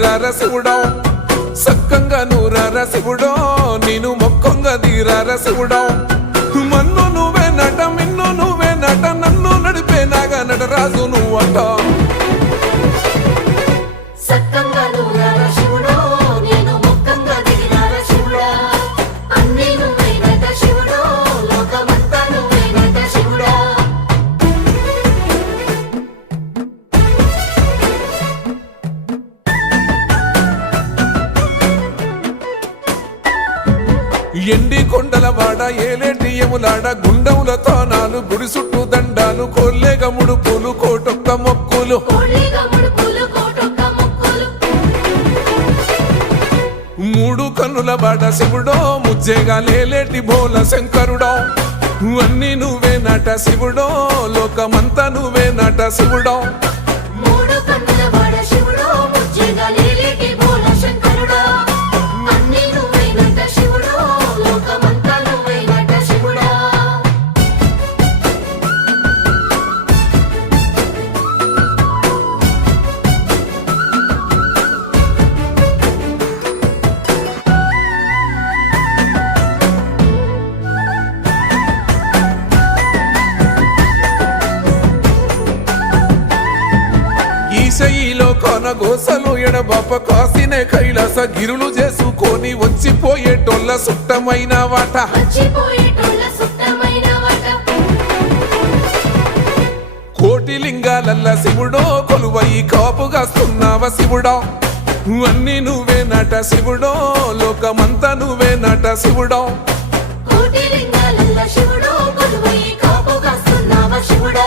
తీరార శివుడో సక్కంగా నూరార శివుడో నేను మొక్కంగా తీరార శివుడో ఎండి కొండల వాడ ఏలేటి ఎములాడ గుండముల తోనాలు గుడి చుట్టూ దండాలు కొల్లేగ ముడుపులు కోటొక్క మొక్కులు. మూడు కన్నుల బాట శివుడో ముజ్జేగా లేలేటి బోల శంకరుడో. అన్ని నువ్వే నట శివుడో లోకమంతా నువ్వే నట శివుడో. మూడు కన్నుల వాడ శివుడో ముజ్జేగా కొన గోసలు ఎడబాప కాసినే కైలాస గిరులు చేసుకొని వచ్చిపోయేటోళ్ళ సుట్టమైన వాట. కోటి లింగాలల్ల శివుడో కొలువయి కాపుగాస్తున్నావ శివుడో. అన్ని నువ్వే నట శివుడో లోకమంతా నువ్వే నట శివుడో. శివుడో కొలువై కాపుగాస్తున్నావ శివుడా.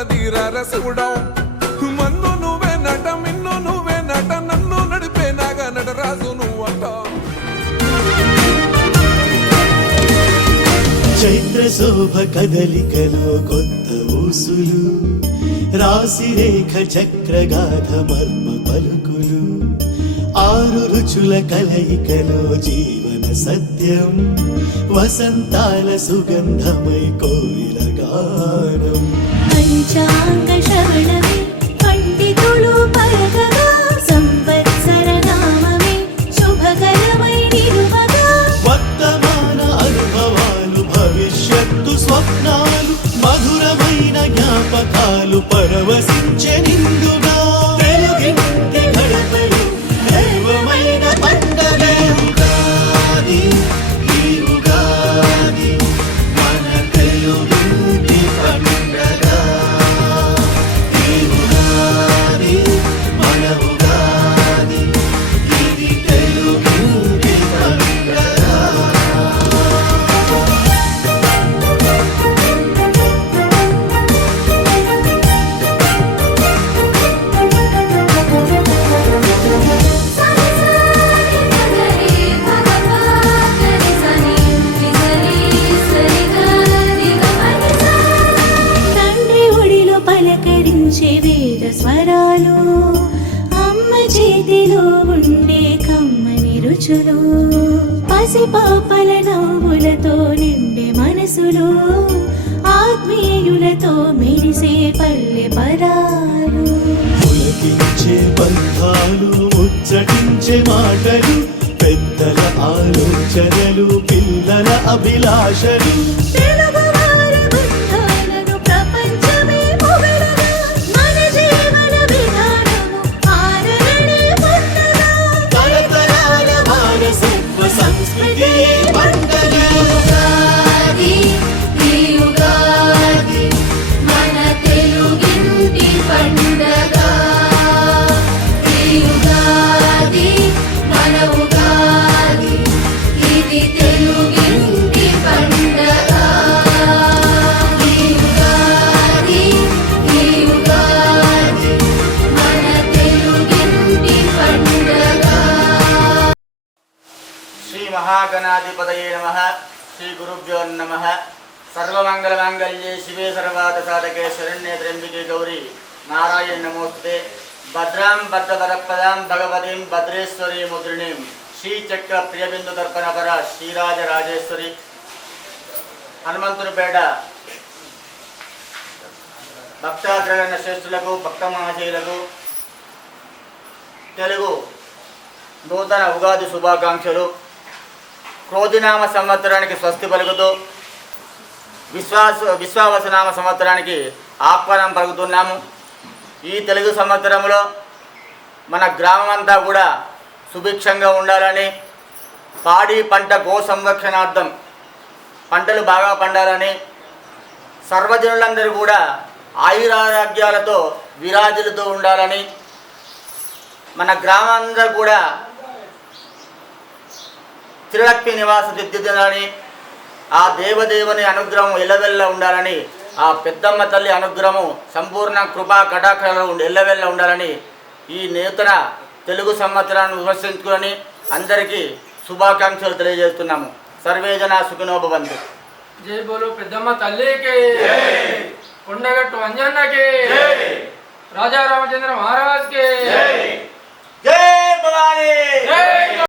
మొక్కంగా రసగుడం మన్ను నువ్వే నట మిన్ను నువ్వే నట నన్ను నడిపే నాగా నటరాజు నువ్వట. చైత్ర శోభ కదలికలో కొత్త ఊసులు రాశిరేఖ చక్రగాథ మర్మ పలుకులు ఆరు రుచుల కలయికలో జీవన సత్యం వసంతాల సుగంధమై కోయిల గానం. பஞ்சாங்க சவணம் నుంచి వీర స్వరాలు అమ్మ చేతిలో ఉండే కమ్మని రుచులు పసిపాపల నవ్వులతో నిండే మనసులు ఆత్మీయులతో మెరిసే పల్లె పరాలు ముచ్చటించే మాటలు పెద్దల ఆలోచనలు పిల్లల అభిలాషలు. మహాగణాధిపతయే నమ. శ్రీ గురుభ్యో నమ. సర్వమంగళమాంగళ్యే శివే సర్వాత సాధకే శరణ్యే త్ర్యంబికే గౌరీ. నారాయణ నమోస్తే భద్రాం భద్రవరప్రదాం భగవతీం భద్రేశ్వరీ ముద్రిణీం. శ్రీచక్ర ప్రియబిందు దర్పణపర శ్రీరాజ రాజేశ్వరి. హనుమంతునిపేట భక్తాగ్రహణ శ్రేష్ఠులకు భక్త మహాశీలకు తెలుగు నూతన ఉగాది శుభాకాంక్షలు. క్రోధినామ సంవత్సరానికి స్వస్తి పలుకుతూ విశ్వాస విశ్వావసనామ సంవత్సరానికి ఆహ్వానం పలుకుతున్నాము. ఈ తెలుగు సంవత్సరంలో మన గ్రామం అంతా కూడా సుభిక్షంగా ఉండాలని పాడి పంట గో సంరక్షణార్థం పంటలు బాగా పండాలని సర్వజనులందరూ కూడా ఆయురారోగ్యాలతో విరాజులతో ఉండాలని మన గ్రామాంతా కూడా త్రిలక్ష్మి నివాస దిద్దుదని ఆ దేవదేవుని అనుగ్రహం ఎల్లవెల్ల ఉండాలని ఆ పెద్దమ్మ తల్లి అనుగ్రహము సంపూర్ణ కృపా కటాక్షాలు ఉండి ఎల్లవెల్ల ఉండాలని ఈ నూతన తెలుగు సంవత్సరాన్ని విమర్శించుకొని అందరికీ శుభాకాంక్షలు తెలియజేస్తున్నాము. సర్వేజన సుఖినోభవంతు. జై బోలో పెద్దమ్మ తల్లికి కొండగట్టు అంజన్నకి రాజా రామచంద్ర మహారాజ్కి జై భవానీ జై